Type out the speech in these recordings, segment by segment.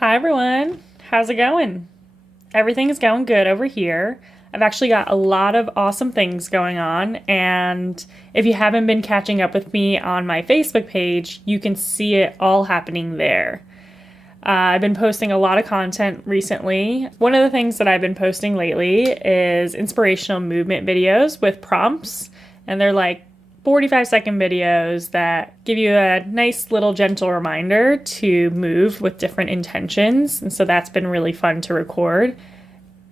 Hi everyone, how's it going? Everything is going good over here. I've actually got a lot of awesome things going on, and if you haven't been catching up with me on my Facebook page, you can see it all happening there. I've been posting a lot of content recently. One of the things that I've been posting lately is inspirational movement videos with prompts, and they're like 45-second videos that give you a nice little gentle reminder to move with different intentions. And so that's been really fun to record.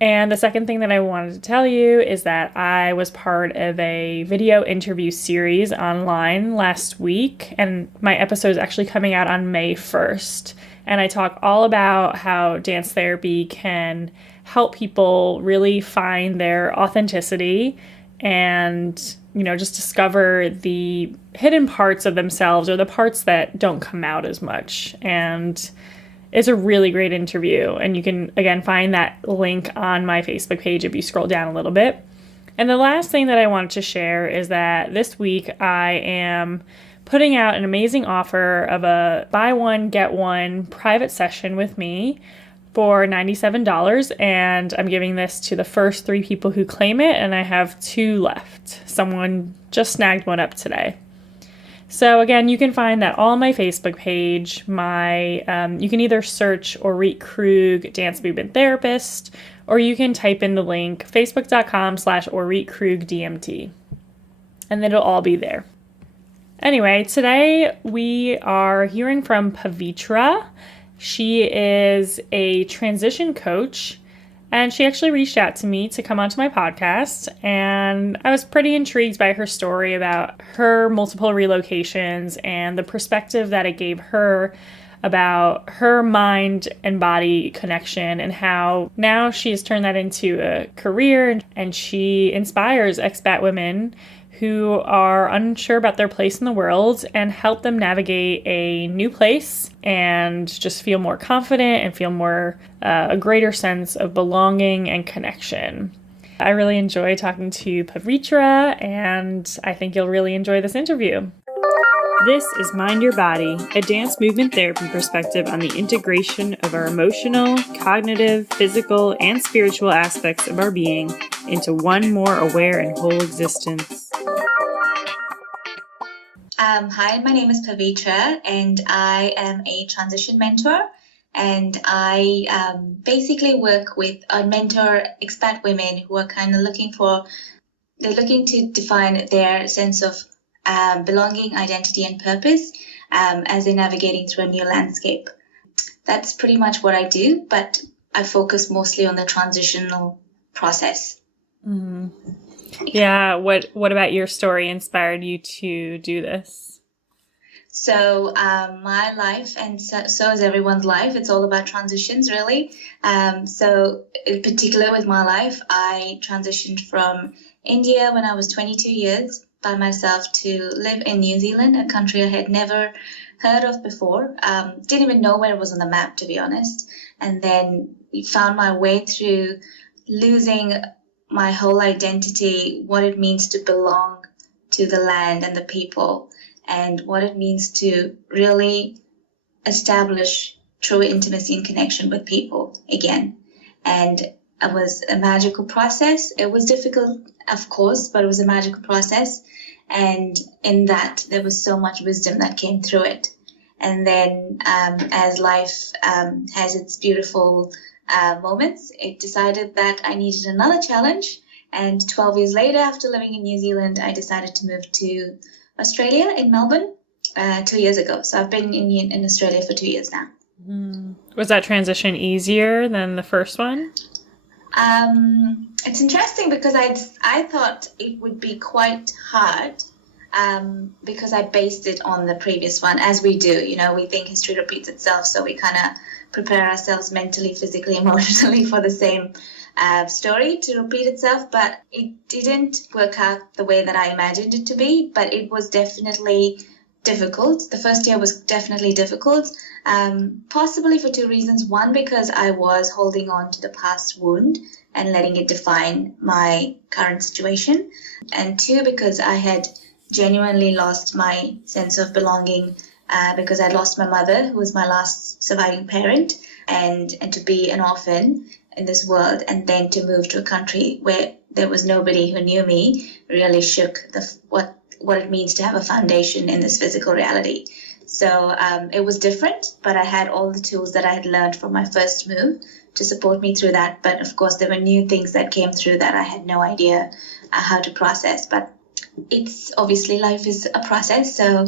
And the second thing that I wanted to tell you is that I was part of a video interview series online last week, and my episode is actually coming out on May 1st. And I talk all about how dance therapy can help people really find their authenticity and just discover the hidden parts of themselves or the parts that don't come out as much. And it's a really great interview. And you can, again, find that link on my Facebook page if you scroll down a little bit. And the last thing that I wanted to share is that this week I am putting out an amazing offer of a buy one, get one private session with me for $97, and I'm giving this to the first 3 people who claim it, and I have 2 left. Someone just snagged one up today. So again, you can find that all on my Facebook page. You can either search Orit Krug Dance Movement Therapist, or you can type in the link facebook.com/Orit Krug DMT, and it'll all be there. Anyway, today we are hearing from Pavitra. She is a transition coach, and she actually reached out to me to come onto my podcast, and I was pretty intrigued by her story about her multiple relocations and the perspective that it gave her about her mind and body connection, and how now she has turned that into a career, and she inspires expat women who are unsure about their place in the world and help them navigate a new place and just feel more confident and feel more a greater sense of belonging and connection. I really enjoy talking to Pavitra, and I think you'll really enjoy this interview. This is Mind Your Body, a dance movement therapy perspective on the integration of our emotional, cognitive, physical, and spiritual aspects of our being into one more aware and whole existence. Hi, my name is Pavitra, and I am a transition mentor, and I basically work with or mentor expat women who are kind of looking to define their sense of belonging, identity, and purpose as they're navigating through a new landscape. That's pretty much what I do, but I focus mostly on the transitional process. Mm-hmm. Yeah. What about your story inspired you to do this? So my life, and so is everyone's life, it's all about transitions, really. So in particular with my life, I transitioned from India when I was 22 years by myself to live in New Zealand, a country I had never heard of before. Didn't even know where it was on the map, to be honest. And then found my way through losing my whole identity, what it means to belong to the land and the people, and what it means to really establish true intimacy and connection with people again. And it was a magical process. It was difficult, of course, but it was a magical process. And in that, there was so much wisdom that came through it. And then as life has its beautiful moments, it decided that I needed another challenge. And 12 years later, after living in New Zealand, I decided to move to Australia, in Melbourne, 2 years ago. So I've been in Australia for 2 years now. Was that transition easier than the first one? It's interesting because I thought it would be quite hard because I based it on the previous one, as we do. We think history repeats itself, so we kind of prepare ourselves mentally, physically, emotionally for the same story to repeat itself. But it didn't work out the way that I imagined it to be, but it was definitely difficult. The first year was definitely difficult, possibly for 2 reasons. One, because I was holding on to the past wound and letting it define my current situation. And 2, because I had genuinely lost my sense of belonging because I lost my mother, who was my last surviving parent, and to be an orphan in this world, and then to move to a country where there was nobody who knew me, really shook what it means to have a foundation in this physical reality. So it was different, but I had all the tools that I had learned from my first move to support me through that. But of course, there were new things that came through that I had no idea how to process. But it's obviously, life is a process. So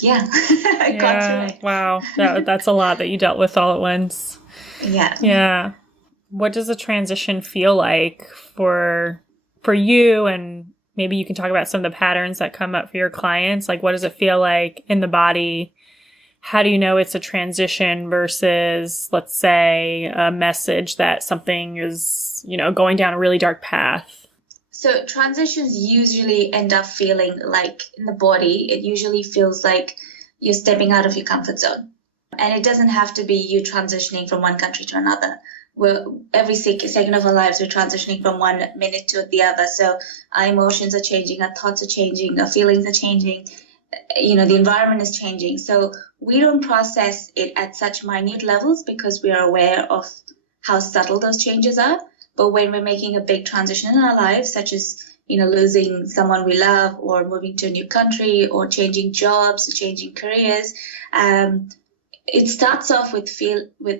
yeah, I got through it. Wow. That's a lot that you dealt with all at once. Yeah. Yeah. What does a transition feel like for you? And maybe you can talk about some of the patterns that come up for your clients. Like, what does it feel like in the body? How do you know it's a transition versus, let's say, a message that something is, going down a really dark path? So transitions usually end up feeling like, in the body, it usually feels like you're stepping out of your comfort zone. And it doesn't have to be you transitioning from one country to another. Every second of our lives, we're transitioning from one minute to the other. So our emotions are changing, our thoughts are changing, our feelings are changing, the environment is changing. So we don't process it at such minute levels because we are aware of how subtle those changes are. But when we're making a big transition in our lives, such as, losing someone we love, or moving to a new country, or changing jobs, or changing careers, it starts off with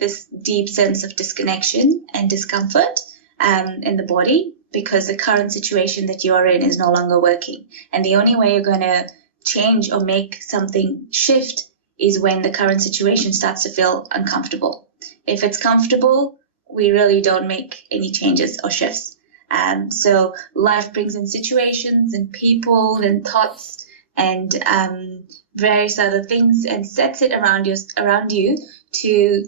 this deep sense of disconnection and discomfort in the body, because the current situation that you're in is no longer working. And the only way you're going to change or make something shift is when the current situation starts to feel uncomfortable. If it's comfortable, we really don't make any changes or shifts. So life brings in situations and people and thoughts and various other things, and sets it around you to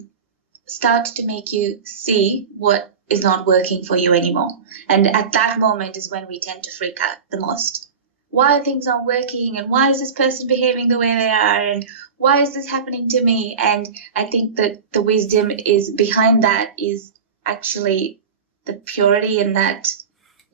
start to make you see what is not working for you anymore. And at that moment is when we tend to freak out the most. Why are things not working? And why is this person behaving the way they are? And why is this happening to me? And I think that the wisdom is behind that is actually the purity, in that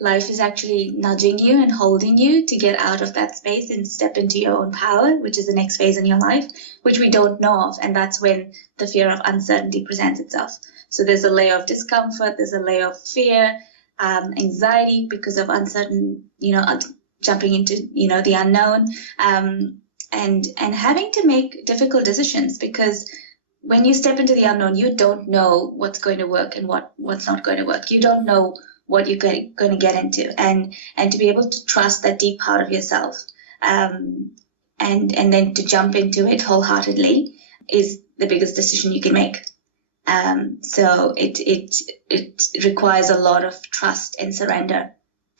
life is actually nudging you and holding you to get out of that space and step into your own power, which is the next phase in your life, which we don't know of. And that's when the fear of uncertainty presents itself. So there's a layer of discomfort, there's a layer of fear, anxiety because of uncertain, jumping into, the unknown, and having to make difficult decisions, because when you step into the unknown, you don't know what's going to work and what's not going to work. You don't know what you're going to get into, and to be able to trust that deep part of yourself, and then to jump into it wholeheartedly is the biggest decision you can make. So it requires a lot of trust and surrender.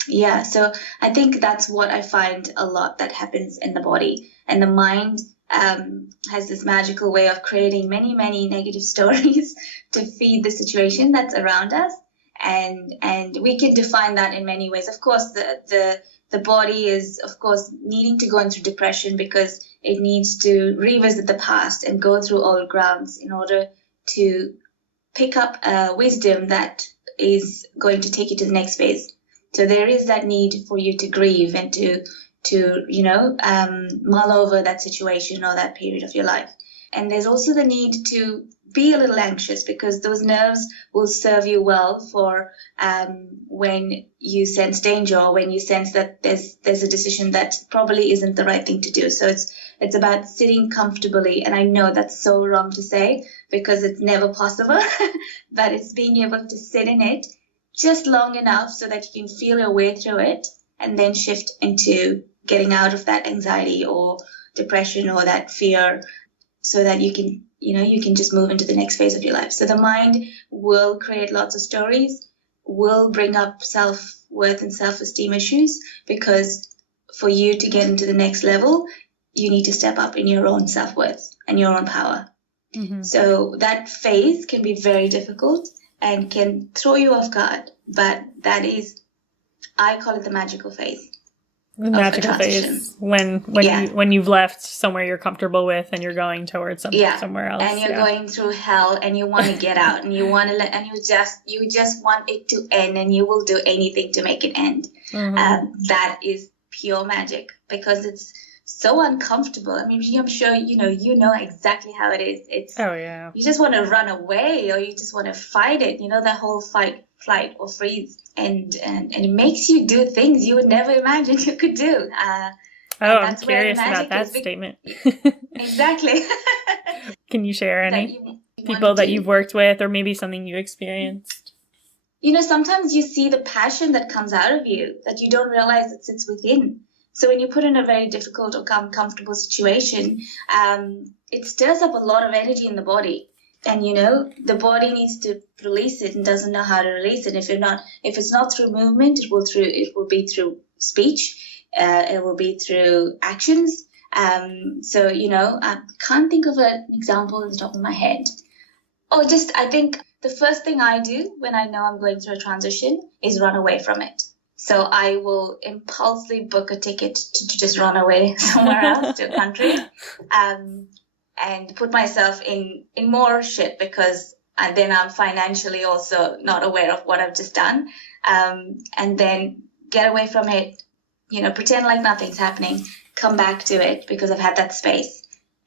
Yeah, so I think that's what I find a lot that happens in the body. And the mind has this magical way of creating many, many negative stories to feed the situation that's around us. And we can define that in many ways. Of course, the body is, of course, needing to go into depression because it needs to revisit the past and go through old grounds in order to pick up wisdom that is going to take you to the next phase. So there is that need for you to grieve and to mull over that situation or that period of your life. And there's also the need to be a little anxious, because those nerves will serve you well for when you sense danger, or when you sense that there's a decision that probably isn't the right thing to do. So it's about sitting comfortably. And I know that's so wrong to say because it's never possible, but it's being able to sit in it just long enough so that you can feel your way through it, and then shift into getting out of that anxiety or depression or that fear, so that you can just move into the next phase of your life. So the mind will create lots of stories, will bring up self-worth and self-esteem issues, because for you to get into the next level, you need to step up in your own self-worth and your own power. Mm-hmm. So that phase can be very difficult and can throw you off guard, but that is, I call it the magical phase. The magical phase when you've left somewhere you're comfortable with and you're going towards somewhere else, and you're going through hell and you want to get out, and you want to and you just want it to end, and you will do anything to make it end. Mm-hmm. That is pure magic, because it's so uncomfortable. I mean, I'm sure you know exactly how it is. It's Oh, yeah. you just want to run away, or you just want to fight it. You know, that whole fight, flight, or freeze, and it makes you do things you would never imagine you could do. And I'm that's where the curious about magic that is. statement. Exactly. Can you share That any you want people to that do. you've worked with or maybe something you experienced? You know, sometimes you see the passion that comes out of you that you don't realize it sits within. So when you put in a very difficult or uncomfortable situation, it stirs up a lot of energy in the body. And you know, the body needs to release it and doesn't know how to release it. If it's not through movement, it will be through speech, it will be through actions. So you know, I can't think of an example at the top of my head. Oh, just I think the first thing I do when I know I'm going through a transition is run away from it. So I will impulsively book a ticket to just run away somewhere else to a country, and put myself in more shit because then I'm financially also not aware of what I've just done, and then get away from it. You know, pretend like nothing's happening, come back to it because I've had that space,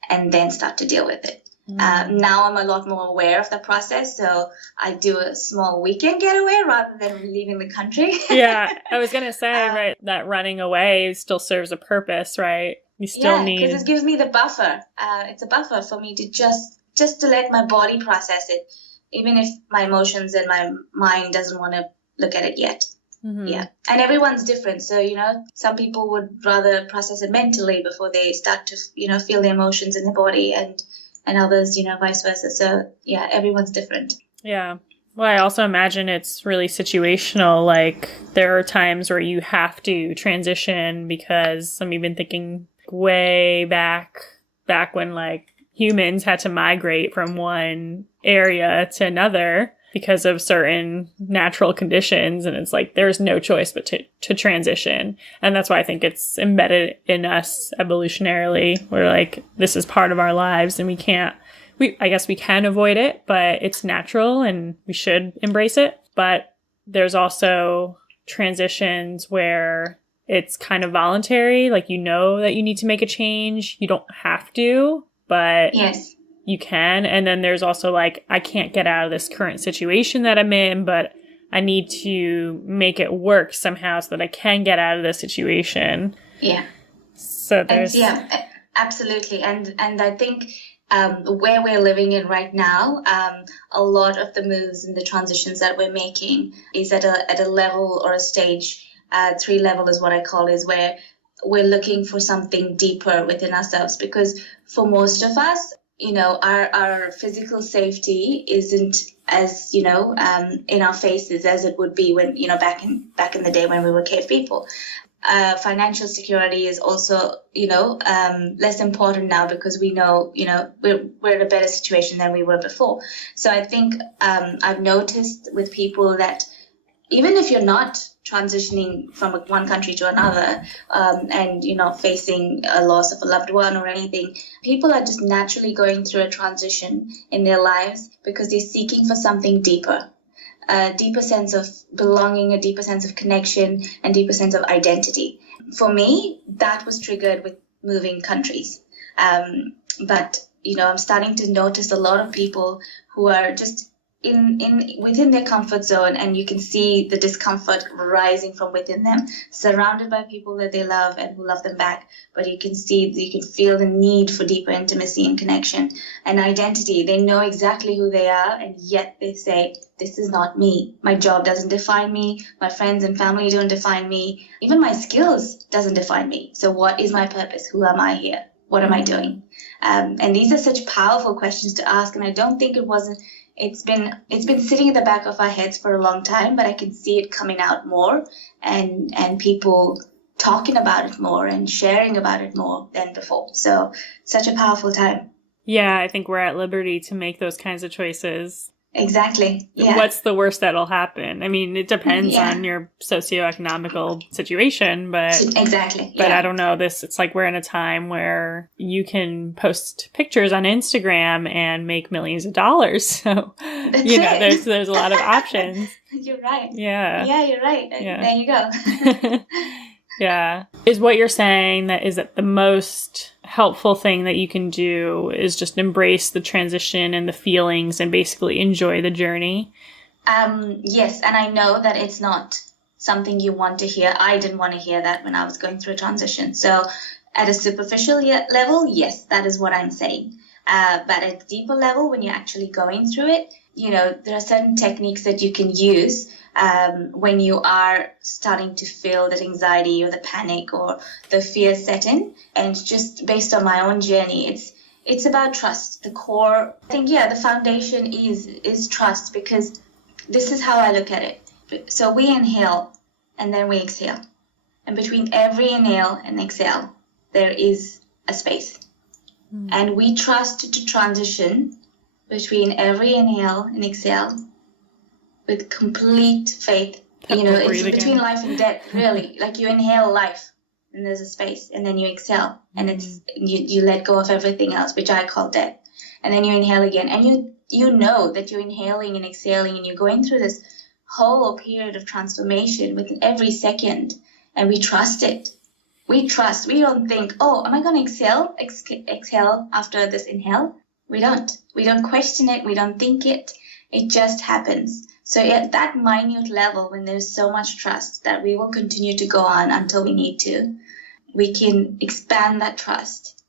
and then start to deal with it. Now I'm a lot more aware of the process, so I do a small weekend getaway rather than leaving the country. Yeah, I was going to say, right, that running away still serves a purpose, right? You still Yeah, because need... it gives me the buffer. It's a buffer for me to just to let my body process it, even if my emotions and my mind doesn't want to look at it yet. Mhm. Yeah, and everyone's different. So, you know, some people would rather process it mentally before they start to, you know, feel the emotions in their body, and others, you know, vice versa. So, yeah, everyone's different. Yeah. Well, I also imagine it's really situational. Like, there are times where you have to transition because I'm even thinking way back when, like, humans had to migrate from one area to another because of certain natural conditions. And it's like, there's no choice but to transition. And that's why I think it's embedded in us evolutionarily. We're like, this is part of our lives and I guess we can avoid it, but it's natural and we should embrace it. But there's also transitions where it's kind of voluntary. Like, you know that you need to make a change. You don't have to, but Yes. you can. And then there's also like, I can't get out of this current situation that I'm in, but I need to make it work somehow so that I can get out of this situation. Yeah. So there's... Yeah, absolutely. And I think where we're living in right now, a lot of the moves and the transitions that we're making is at a level or a stage, 3 level is what I call, is where we're looking for something deeper within ourselves. Because for most of us, you know, our physical safety isn't as, you know, in our faces as it would be when, you know, back in the day when we were cave people. Financial security is also, you know, less important now because we know, you know, we're in a better situation than we were before. So I think I've noticed with people that even if you're not transitioning from one country to another, and you're not facing a loss of a loved one or anything, people are just naturally going through a transition in their lives because they're seeking for something deeper. A deeper sense of belonging, a deeper sense of connection, and deeper sense of identity. For me, that was triggered with moving countries. But, you know, I'm starting to notice a lot of people who are just within their comfort zone, and you can see the discomfort rising from within them, surrounded by people that they love and who love them back. But you can feel the need for deeper intimacy and connection and identity. They know exactly who they are, and yet they say, this is not me. My job doesn't define me. My friends and family don't define me. Even my skills doesn't define me. So what is my purpose? Who am I here? What am I doing? And these are such powerful questions to ask. And I don't think it's been sitting in the back of our heads for a long time, but I can see it coming out more, and people talking about it more and sharing about it more than before. So such a powerful time. Yeah, I think we're at liberty to make those kinds of choices. Exactly. Yeah. What's the worst that'll happen? I mean, it depends on your socioeconomical situation, but exactly. But I don't know. It's like we're in a time where you can post pictures on Instagram and make millions of dollars. So you know, there's a lot of options. You're right. Yeah. Yeah, you're right. Yeah. There you go. Yeah. Is what you're saying that the most helpful thing that you can do is just embrace the transition and the feelings and basically enjoy the journey? Yes, and I know that it's not something you want to hear. I didn't want to hear that when I was going through a transition. So at a superficial level, yes, that is what I'm saying. But at a deeper level, when you're actually going through it, there are certain techniques that you can use when you are starting to feel that anxiety or the panic or the fear set in. And just based on my own journey, it's about trust. The core, I think, the foundation is trust, because this is how I look at it. So we inhale and then we exhale. And between every inhale and exhale, there is a space. And we trust to transition between every inhale and exhale with complete faith. It's between life and death, really. Like you inhale life and there's a space, and then you exhale and it's you let go of everything else, which I call death. And then you inhale again, and you know that you're inhaling and exhaling, and you're going through this whole period of transformation with every second, and we trust it. We trust. We don't think, oh, am I going to exhale after this inhale? We don't. We don't question it. We don't think it. It just happens. So at that minute level, when there's so much trust that we will continue to go on until we need to, we can expand that trust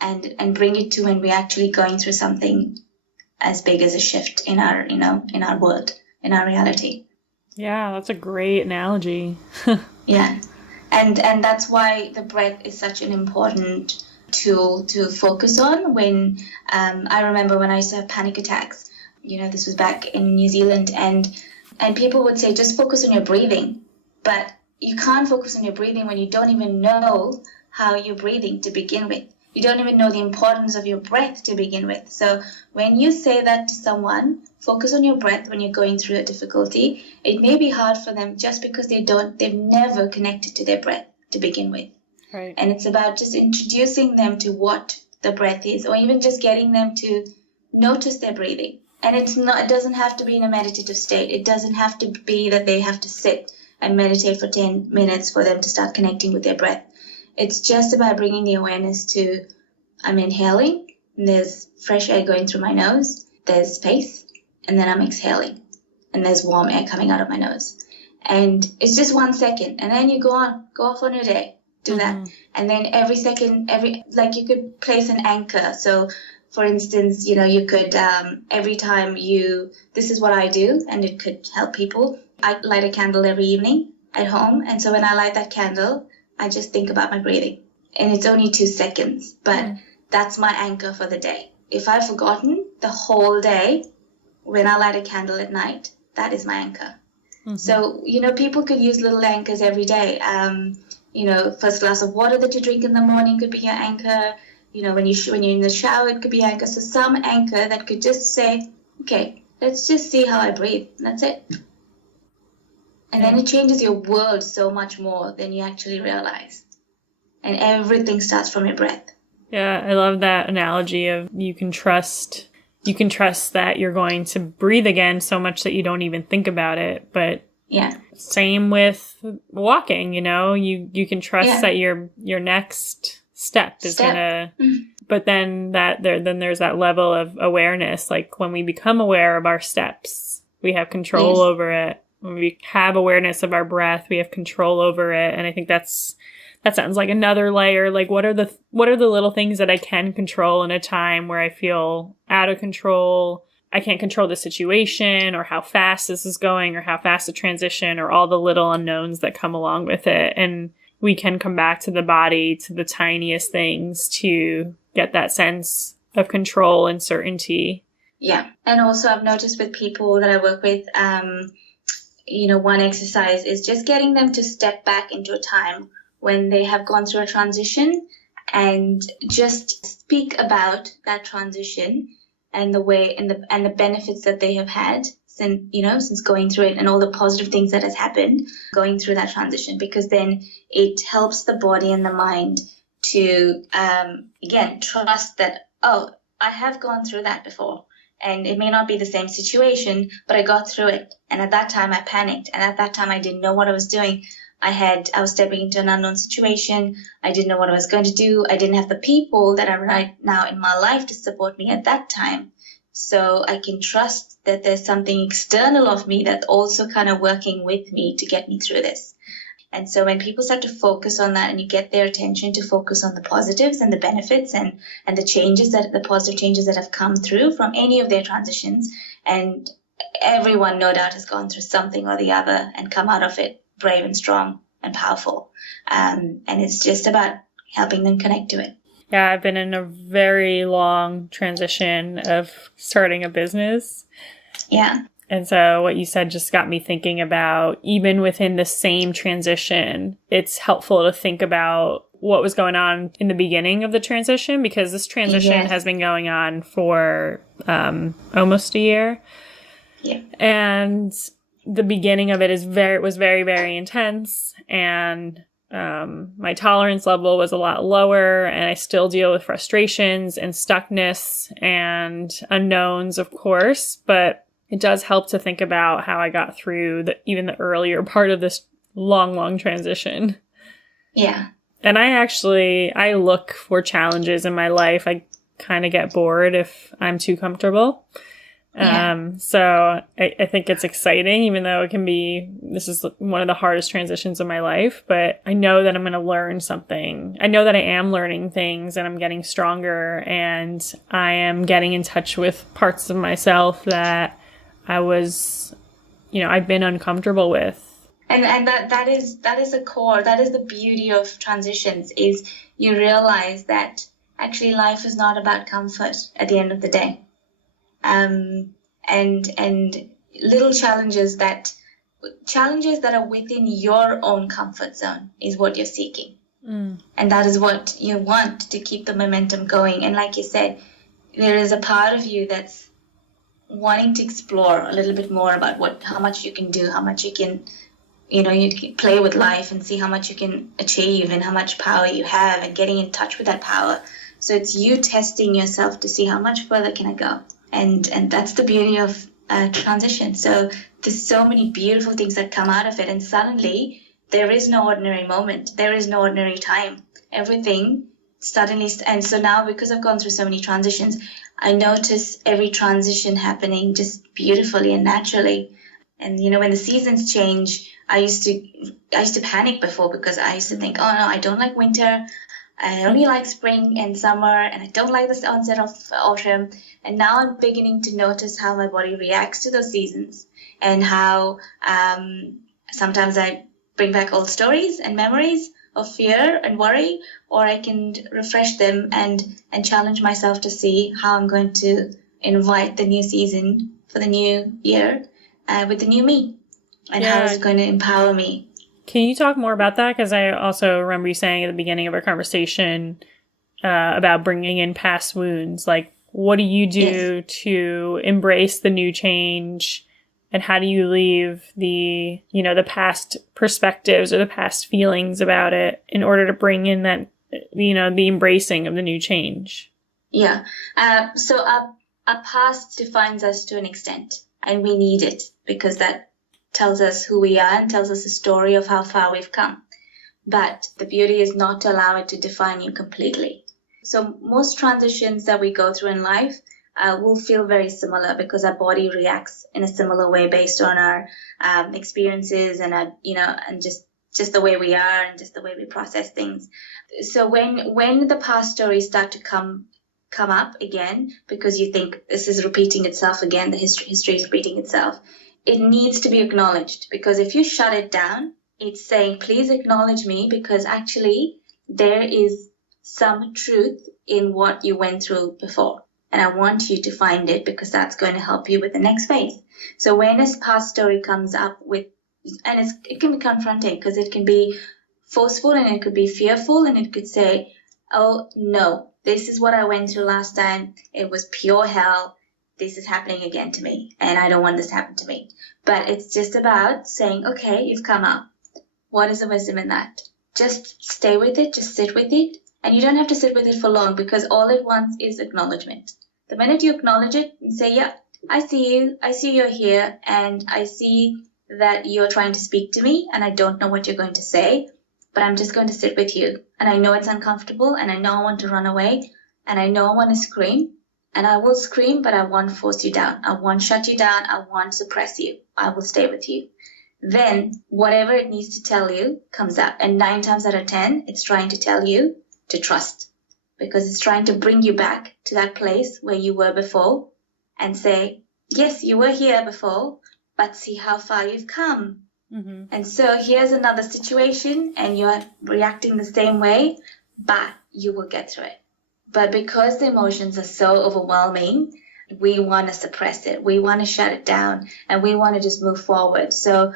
and bring it to when we're actually going through something as big as a shift in our, in our world, in our reality. Yeah, that's a great analogy. Yeah. And that's why the breath is such an important tool to focus on. When I remember when I used to have panic attacks, this was back in New Zealand, and people would say, just focus on your breathing. But you can't focus on your breathing when you don't even know how you're breathing to begin with. You don't even know the importance of your breath to begin with. So when you say that to someone, focus on your breath when you're going through a difficulty, it may be hard for them just because they've never connected to their breath to begin with. Right. And it's about just introducing them to what the breath is, or even just getting them to notice their breathing. And it doesn't have to be in a meditative state. It doesn't have to be that they have to sit and meditate for 10 minutes for them to start connecting with their breath. It's just about bringing the awareness to, I'm inhaling, and there's fresh air going through my nose, there's space, and then I'm exhaling, and there's warm air coming out of my nose. And it's just 1 second, and then you go off on your day, do that. And then every second, you could place an anchor. So for instance, you could, every time this is what I do, and it could help people. I light a candle every evening at home, and so when I light that candle, I just think about my breathing. And it's only 2 seconds, but that's my anchor for the day. If I've forgotten the whole day, when I light a candle at night, that is my anchor. So, people could use little anchors every day. First glass of water that you drink in the morning could be your anchor. When you're in the shower, it could be anchor. So some anchor that could just say, okay, let's just see how I breathe. And that's it. And then it changes your world so much more than you actually realize. And everything starts from your breath. Yeah, I love that analogy of you can trust that you're going to breathe again so much that you don't even think about it. But same with walking, you can trust that your next step is gonna, but then there's that level of awareness. Like when we become aware of our steps, we have control over it. When we have awareness of our breath, we have control over it. And I think that sounds like another layer. Like what are the little things that I can control in a time where I feel out of control? I can't control the situation or how fast this is going or how fast the transition or all the little unknowns that come along with it. And we can come back to the body, to the tiniest things to get that sense of control and certainty. Yeah. And also I've noticed with people that I work with, one exercise is just getting them to step back into a time when they have gone through a transition and just speak about that transition and the way and the benefits that they have had since going through it, and all the positive things that has happened going through that transition, because then it helps the body and the mind to again trust that, oh, I have gone through that before. And it may not be the same situation, but I got through it. And at that time I panicked. And at that time I didn't know what I was doing. I was stepping into an unknown situation. I didn't know what I was going to do. I didn't have the people that are right now in my life to support me at that time. So I can trust that there's something external of me that's also kind of working with me to get me through this. And so when people start to focus on that and you get their attention to focus on the positives and the benefits and the positive changes that have come through from any of their transitions, and everyone no doubt has gone through something or the other and come out of it brave and strong and powerful. And it's just about helping them connect to it. Yeah, I've been in a very long transition of starting a business. Yeah. And so what you said just got me thinking about, even within the same transition, it's helpful to think about what was going on in the beginning of the transition, because this transition has been going on for almost a year. Yeah. And the beginning of it was very, very intense. And my tolerance level was a lot lower, and I still deal with frustrations and stuckness and unknowns, of course, but it does help to think about how I got through even the earlier part of this long, long transition. Yeah. And I look for challenges in my life. I kind of get bored if I'm too comfortable. So I think it's exciting, even though this is one of the hardest transitions of my life, but I know that I'm going to learn something. I know that I am learning things, and I'm getting stronger, and I am getting in touch with parts of myself that I've been uncomfortable with. And that is the core, that is the beauty of transitions, is you realize that actually life is not about comfort at the end of the day. And little challenges that are within your own comfort zone is what you're seeking. And that is what you want to keep the momentum going. And like you said, there is a part of you that's wanting to explore a little bit more about how much you can do, how much you can, you can play with life and see how much you can achieve and how much power you have, and getting in touch with that power. So it's you testing yourself to see how much further can I go. And that's the beauty of transition. So there's so many beautiful things that come out of it. And suddenly there is no ordinary moment. There is no ordinary time. Everything suddenly. And so now, because I've gone through so many transitions, I notice every transition happening just beautifully and naturally. And, when the seasons change, I used to panic before, because I used to think, oh no, I don't like winter. I only like spring and summer, and I don't like the onset of autumn. And now I'm beginning to notice how my body reacts to those seasons, and how sometimes I bring back old stories and memories of fear and worry, or I can refresh them and challenge myself to see how I'm going to invite the new season for the new year with the new me, and how it's going to empower me. Can you talk more about that? Because I also remember you saying at the beginning of our conversation about bringing in past wounds. Like, what do you do to embrace the new change? And how do you leave the past perspectives or the past feelings about it in order to bring in that, the embracing of the new change? Yeah. So our past defines us to an extent, and we need it, because that tells us who we are and tells us a story of how far we've come. But the beauty is not to allow it to define you completely. So most transitions that we go through in life will feel very similar, because our body reacts in a similar way based on our experiences and and just the way we are and just the way we process things. So when the past stories start to come up again, because you think this is repeating itself again, the history is repeating itself, it needs to be acknowledged. Because if you shut it down, it's saying, please acknowledge me, because actually there is some truth in what you went through before. And I want you to find it, because that's going to help you with the next phase. So when a past story comes up and it can be confronting, because it can be forceful and it could be fearful, and it could say, oh no, this is what I went through last time. It was pure hell. This is happening again to me, and I don't want this to happen to me. But it's just about saying, okay, you've come up. What is the wisdom in that? Just stay with it, just sit with it. And you don't have to sit with it for long, because all it wants is acknowledgement. The minute you acknowledge it and say, yeah, I see you, you're here, and I see that you're trying to speak to me and I don't know what you're going to say, but I'm just going to sit with you. And I know it's uncomfortable and I know I want to run away and I know I want to scream. And I will scream, but I won't force you down. I won't shut you down. I won't suppress you. I will stay with you. Then whatever it needs to tell you comes out. And 9 times out of 10, it's trying to tell you to trust, because it's trying to bring you back to that place where you were before and say, yes, you were here before, but see how far you've come. Mm-hmm. And so here's another situation and you're reacting the same way, but you will get through it. But because the emotions are so overwhelming, we want to suppress it. We want to shut it down and we want to just move forward. So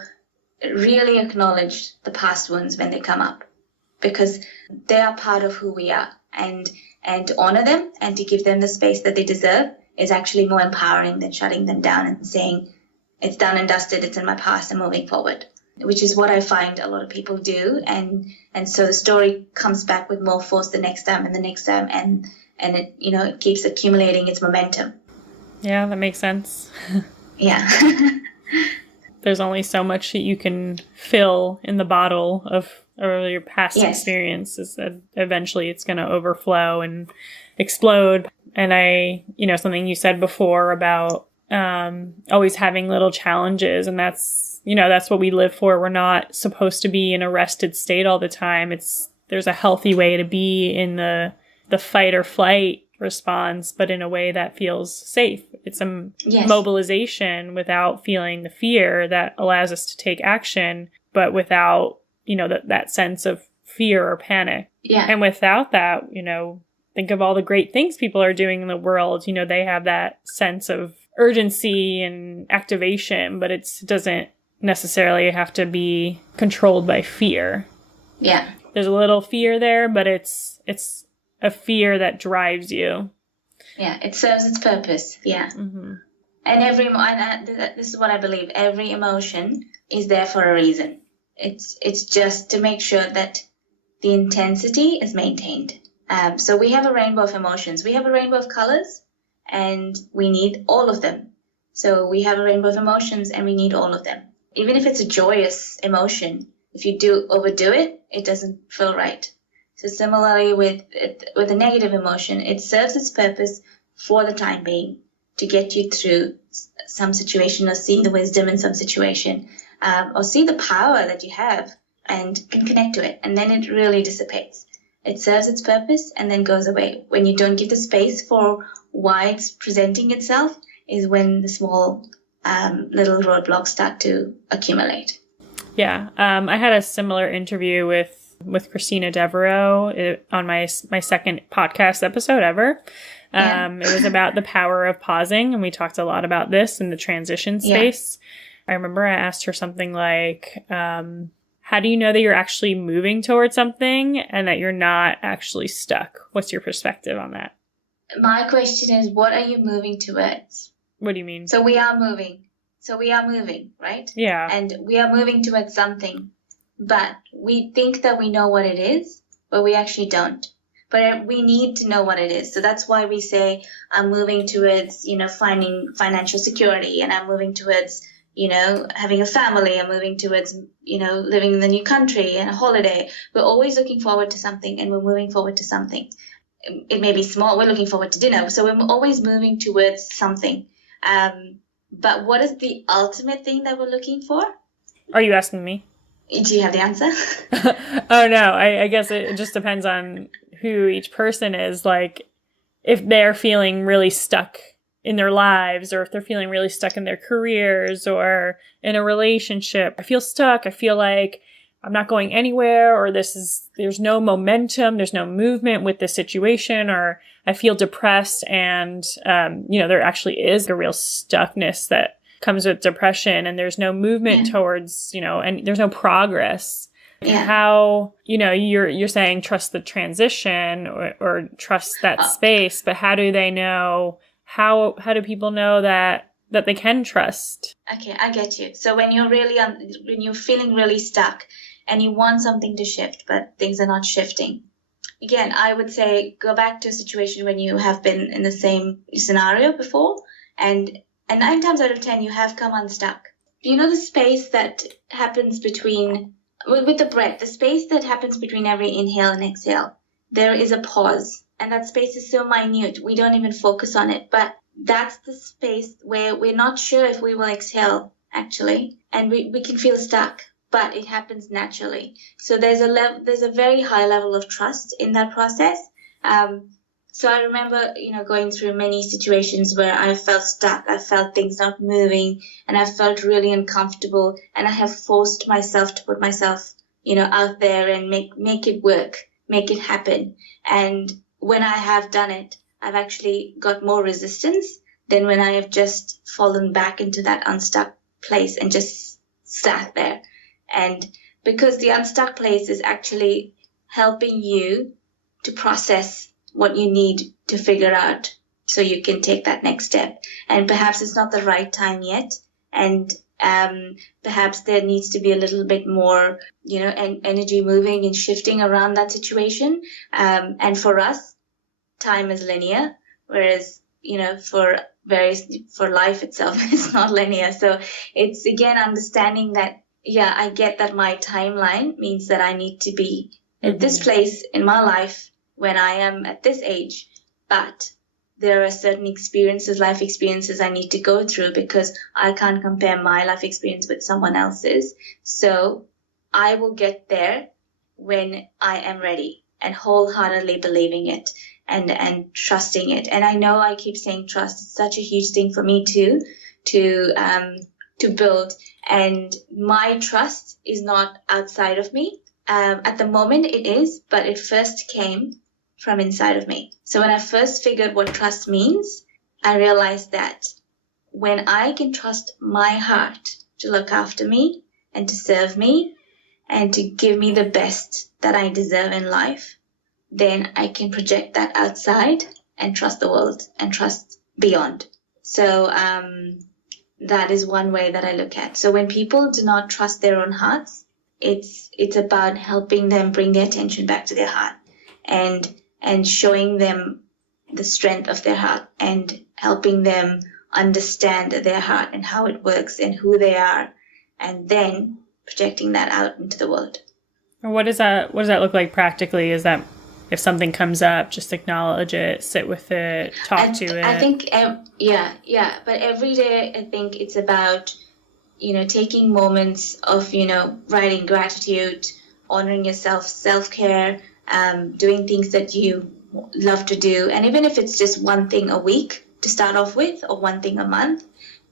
really acknowledge the past wounds when they come up, because they are part of who we are, and to honor them and to give them the space that they deserve is actually more empowering than shutting them down and saying, it's done and dusted, it's in my past, and moving forward, which is what I find a lot of people do. And so the story comes back with more force the next time and the next time, and it, it keeps accumulating its momentum. Yeah, that makes sense. Yeah. There's only so much that you can fill in the bottle of your past experiences, that eventually it's going to overflow and explode. And something you said before about always having little challenges, and that's what we live for. We're not supposed to be in a rested state all the time. There's a healthy way to be in the fight or flight response, but in a way that feels safe. It's a mobilization without feeling the fear that allows us to take action, but without, that sense of fear or panic. Yeah. And without that, think of all the great things people are doing in the world. They have that sense of urgency and activation, but it doesn't necessarily have to be controlled by fear. Yeah. There's a little fear there, but it's a fear that drives you. Yeah, it serves its purpose. Yeah. Mm-hmm. And this is what I believe. Every emotion is there for a reason. It's just to make sure that the intensity is maintained. So we have a rainbow of emotions. We have a rainbow of colors, and we need all of them. So we have a rainbow of emotions, and we need all of them. Even if it's a joyous emotion, if you overdo it, it doesn't feel right. So similarly with a negative emotion, it serves its purpose for the time being to get you through some situation, or see the wisdom in some situation, or see the power that you have and can connect to it. And then it really dissipates. It serves its purpose and then goes away. When you don't give the space for why it's presenting itself is when the small little roadblocks start to accumulate. Yeah. I had a similar interview with Christina Devereaux on my second podcast episode ever. It was about the power of pausing, and we talked a lot about this in the transition space. I remember I asked her something like, how do you know that you're actually moving towards something and that you're not actually stuck? What's your perspective on that? My question is, what are you moving towards? What do you mean? So we are moving, right? Yeah. And we are moving towards something, but we think that we know what it is, but we actually don't. But we need to know what it is. So that's why we say, I'm moving towards, finding financial security, and I'm moving towards, having a family. I'm moving towards, living in the new country and a holiday. We're always looking forward to something, and we're moving forward to something. It may be small. We're looking forward to dinner. So we're always moving towards something. But what is the ultimate thing that we're looking for? Are you asking me? Do you have the answer? Oh, no. I guess it just depends on who each person is. Like, if they're feeling really stuck in their lives, or if they're feeling really stuck in their careers or in a relationship. I feel stuck. I feel like I'm not going anywhere, or there's no momentum. There's no movement with this situation, or I feel depressed. And, there actually is a real stuckness that comes with depression, and there's no movement towards, and there's no progress. Yeah. How, you're saying trust the transition or trust that space, but how do they know, how do people know that they can trust? Okay, I get you. So when you're when you're feeling really stuck and you want something to shift, but things are not shifting, again, I would say go back to a situation when you have been in the same scenario before, and 9 times out of 10, you have come unstuck. you know, the space that happens between, with the breath, the space that happens between every inhale and exhale, there is a pause. And that space is so minute, we don't even focus on it. But that's the space where we're not sure if we will exhale, actually. And we can feel stuck, but it happens naturally. So there's a very high level of trust in that process. So I remember, going through many situations where I felt stuck, I felt things not moving, and I felt really uncomfortable, and I have forced myself to put myself, out there and make it work, make it happen. And when I have done it, I've actually got more resistance than when I have just fallen back into that unstuck place and just sat there. And because the unstuck place is actually helping you to process what you need to figure out so you can take that next step. And perhaps it's not the right time yet. And perhaps there needs to be a little bit more, energy moving and shifting around that situation. And for us, time is linear, whereas, for life itself, it's not linear. So it's, again, understanding that, yeah, I get that my timeline means that I need to be at this place in my life when I am at this age, but there are certain life experiences I need to go through because I can't compare my life experience with someone else's. So I will get there when I am ready and wholeheartedly believing it and trusting it. And I know I keep saying trust. It's such a huge thing for me too, to build. And my trust is not outside of me. At the moment it is, but it first came from inside of me. So when I first figured what trust means, I realized that when I can trust my heart to look after me and to serve me and to give me the best that I deserve in life, then I can project that outside and trust the world and trust beyond. So that is one way that I look at. So when people do not trust their own hearts, it's about helping them bring their attention back to their heart and showing them the strength of their heart and helping them understand their heart and how it works and who they are, and then projecting that out into the world. What does that look like practically? Is that if something comes up, just acknowledge it, sit with it, talk to it? I think, yeah. But every day, I think it's about, taking moments of, writing gratitude, honoring yourself, self-care, doing things that you love to do. And even if it's just one thing a week to start off with or one thing a month,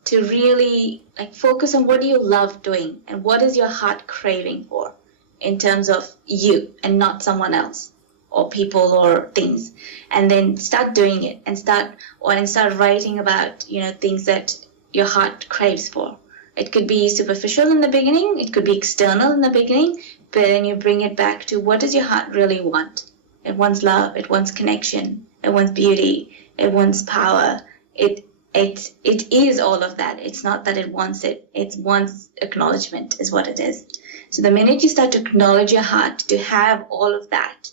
to really focus on what do you love doing and what is your heart craving for in terms of you and not someone else or people or things. And then start doing it and start writing about, things that your heart craves for. It could be superficial in the beginning. It could be external in the beginning. But then you bring it back to what does your heart really want? It wants love. It wants connection. It wants beauty. It wants power. It is all of that. It's not that it wants it. It wants acknowledgement is what it is. So the minute you start to acknowledge your heart to have all of that,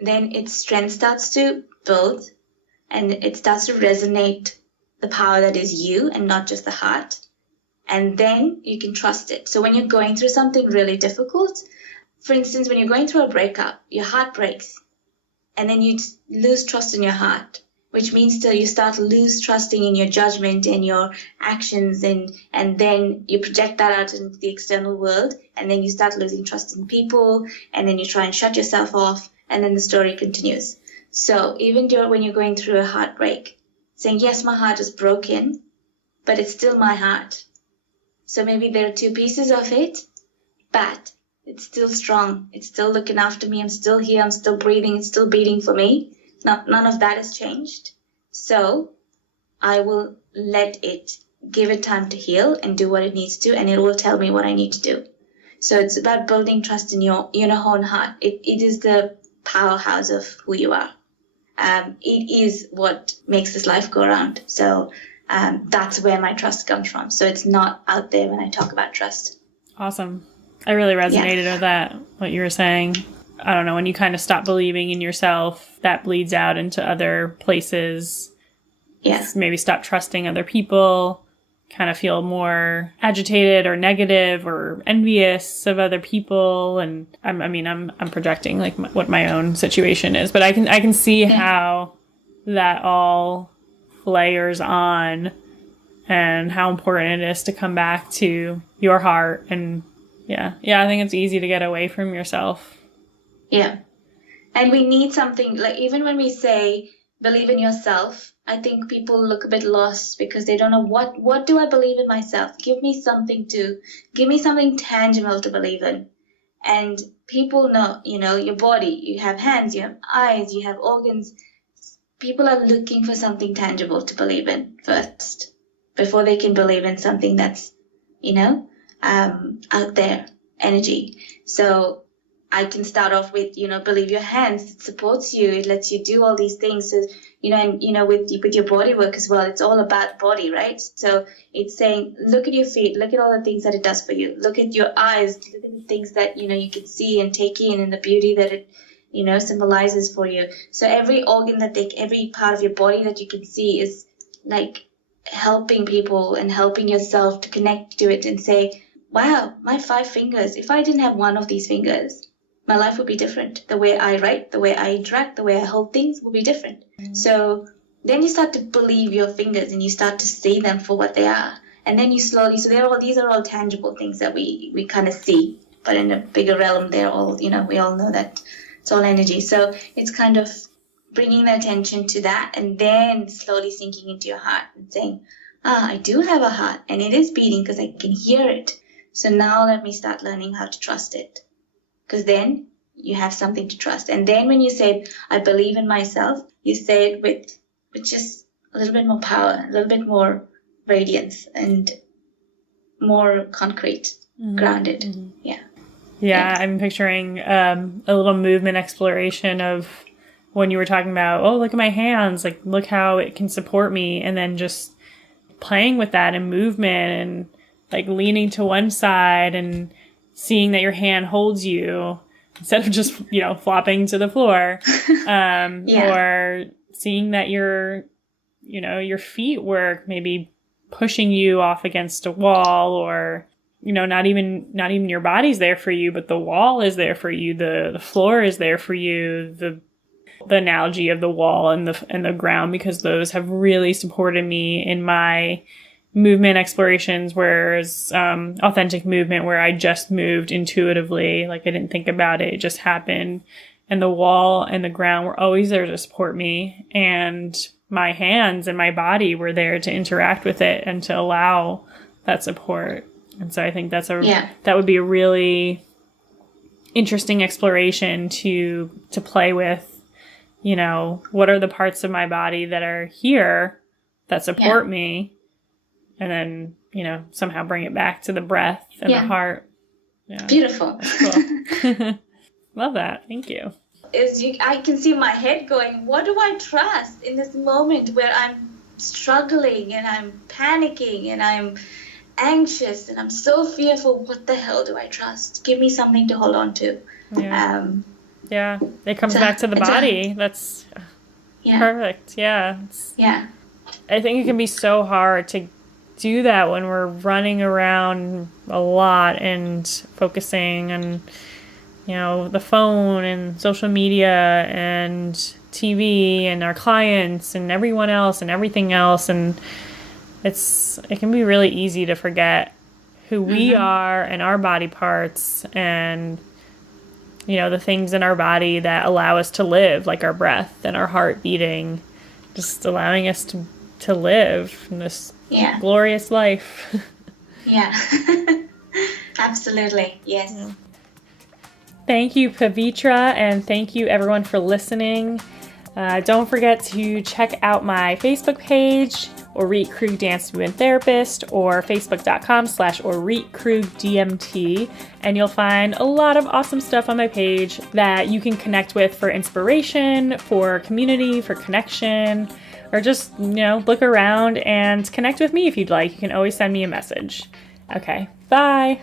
then its strength starts to build and it starts to resonate the power that is you and not just the heart. And then you can trust it. So when you're going through something really difficult, for instance, when you're going through a breakup, your heart breaks and then you lose trust in your heart, which means that you start lose trusting in your judgment and your actions, and then you project that out into the external world, and then you start losing trust in people, and then you try and shut yourself off, and then the story continues. So even when you're going through a heartbreak, saying, yes, my heart is broken, but it's still my heart. So maybe there are two pieces of it, but it's still strong. It's still looking after me. I'm still here. I'm still breathing. It's still beating for me. None of that has changed. So I will let it, give it time to heal and do what it needs to, and it will tell me what I need to do. So it's about building trust in your own heart. It is the powerhouse of who you are. It is what makes this life go around. So that's where my trust comes from. So it's not out there when I talk about trust. Awesome. I really resonated with that, what you were saying. I don't know, when you kind of stop believing in yourself, that bleeds out into other places. Yes. Maybe stop trusting other people. kind of feel more agitated or negative or envious of other people. And I'm projecting like what my own situation is, but I can see how that all layers on and how important it is to come back to your heart. And I think it's easy to get away from yourself. Yeah. And we need something, like even when we say believe in yourself, I think people look a bit lost because they don't know what do I believe in myself? Give me something tangible to believe in. And people know, your body, you have hands, you have eyes, you have organs. People are looking for something tangible to believe in first before they can believe in something that's, out there, energy. So I can start off with, believe your hands. It supports you. It lets you do all these things. So, with your body work as well, it's all about body, right? So it's saying, look at your feet. Look at all the things that it does for you. Look at your eyes. Look at the things that, you can see and take in and the beauty that it, symbolizes for you. So every organ every part of your body that you can see is like helping people and helping yourself to connect to it and say, wow, my 5 fingers. If I didn't have one of these fingers, my life would be different. The way I write, the way I interact, the way I hold things will be different. Mm-hmm. So then you start to believe your fingers and you start to see them for what they are. And then you slowly, these are all tangible things that we kind of see. But in a bigger realm, they're all, we all know that it's all energy. So it's kind of bringing the attention to that and then slowly sinking into your heart and saying, I do have a heart and it is beating because I can hear it. So now let me start learning how to trust it. Because then you have something to trust. And then when you say, I believe in myself, you say it with just a little bit more power, a little bit more radiance and more concrete, grounded. Mm-hmm. Yeah. Yeah, I'm picturing a little movement exploration of when you were talking about, look at my hands, like look how it can support me. And then just playing with that and movement and like leaning to one side and seeing that your hand holds you instead of just, flopping to the floor, or seeing that your feet work, maybe pushing you off against a wall, or, not even your body's there for you, but the wall is there for you. The floor is there for you. The analogy of the wall and the ground, because those have really supported me in my movement explorations, whereas authentic movement where I just moved intuitively, like I didn't think about it, it just happened. And the wall and the ground were always there to support me, and my hands and my body were there to interact with it and to allow that support. And so I think that would be a really interesting exploration to play with. What are the parts of my body that are here that support me? And then, somehow bring it back to the breath and the heart. Yeah. Beautiful. That's cool. Love that. Thank you. I can see my head going, what do I trust in this moment where I'm struggling and I'm panicking and I'm anxious and I'm so fearful? What the hell do I trust? Give me something to hold on to. Yeah. It comes back to the body. That's perfect. Yeah. I think it can be so hard to do that when we're running around a lot and focusing on, the phone and social media and TV and our clients and everyone else and everything else. And it can be really easy to forget who we are and our body parts and, the things in our body that allow us to live, like our breath and our heart beating, just allowing us to live in this glorious life. Yeah. Absolutely. Yes. Yeah. Thank you, Pavitra, and thank you everyone for listening. Don't forget to check out my Facebook page, Orit Krug Dance Movement Therapist, or facebook.com/Orit Krug DMT, and you'll find a lot of awesome stuff on my page that you can connect with for inspiration, for community, for connection, or just, look around and connect with me if you'd like. You can always send me a message. Okay, bye.